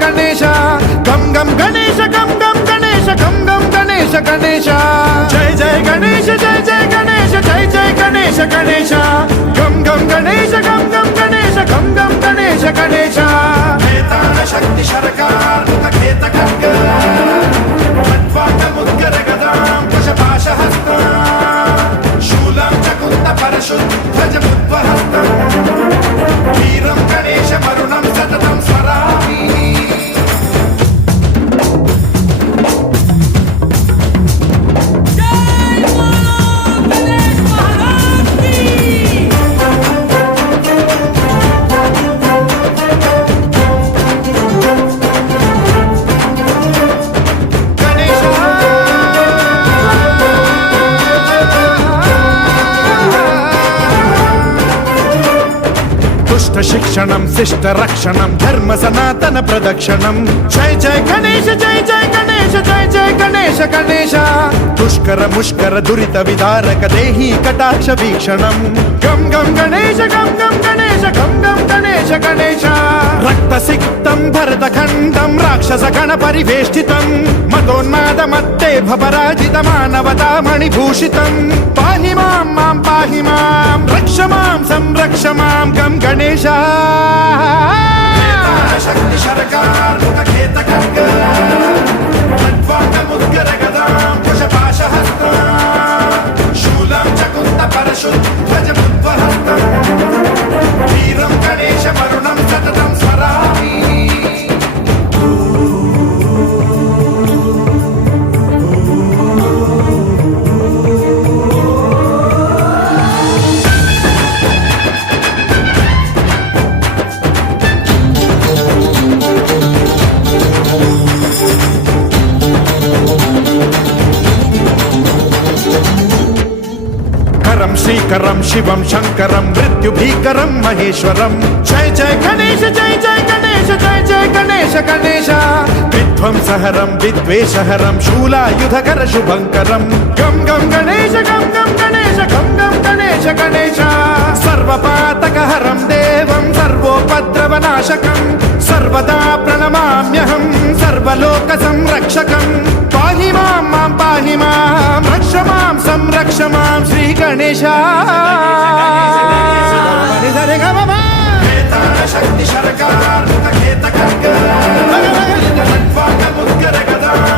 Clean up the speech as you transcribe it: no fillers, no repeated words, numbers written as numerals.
गणेश गम गम गणेश गम गम गणेश गम गम गणेश गणेश जय जय गणेश जय जय गणेश जय जय गणेश गणेश गम गम गणेश गम गम गणेश गम गम गणेश गणेश वेतान शक्ति सरकार खेत खड्ग खट्वाट मुद्गर गदां कुशपाशहस्तं शूलं च कुन्त परशुध्वज मुद्वहस्तं वीरं गणेश वरुणं सततं स्मरामि शिक्षणं शिष्ट रक्षणं धर्म सनातन प्रदक्षिणं जय जय गणेश जय जय गणेश जय जय गणेश गणेश दुष्कर मुष्कर दुरित विदारक देहि कटाक्ष वीक्षणं गम गम गणेश गम गम गणेश गम गम गणेश गणेश रक्त सिक्तं भरतखण्डं राक्षस गण परिवेष्टितं मदोन्माद मत्ते भपराजित मानवता मणिभूषितं पाहि मां मां पाहि मां रक्ष मां संरक्ष मां गम गणेश शक्ति सरकार खेत खड्ग खट्वाट मुद्गर गदां कुशपाशहस्तं शूलं च कुन्त परशुध्वज मुद्वहस्तं वीरं गणेश वरुणं सततं स्मरामि श्रीकरं शिवं शंकरं मृत्युभीकरं महेश्वरं जय जय गणेश जय जय गणेश जय जय गणेश गणेश विध्वंसहरं विद्वेषहरं शूलायुधकर शुभंकरं गम गम गणेश गम गम गणेश गम गम गणेश गणेश सर्वपातकहरं देवं सर्वोपद्रवनाशकं सर्वदा प्रणमाम्यहं सर्वलोकसंरक्षकं पाहि मां मां पाहि मां रक्ष मां संरक्ष मां श्री गणेश शक्ति सरकार खेत खड्ग खट्वाट मुद्गर गदां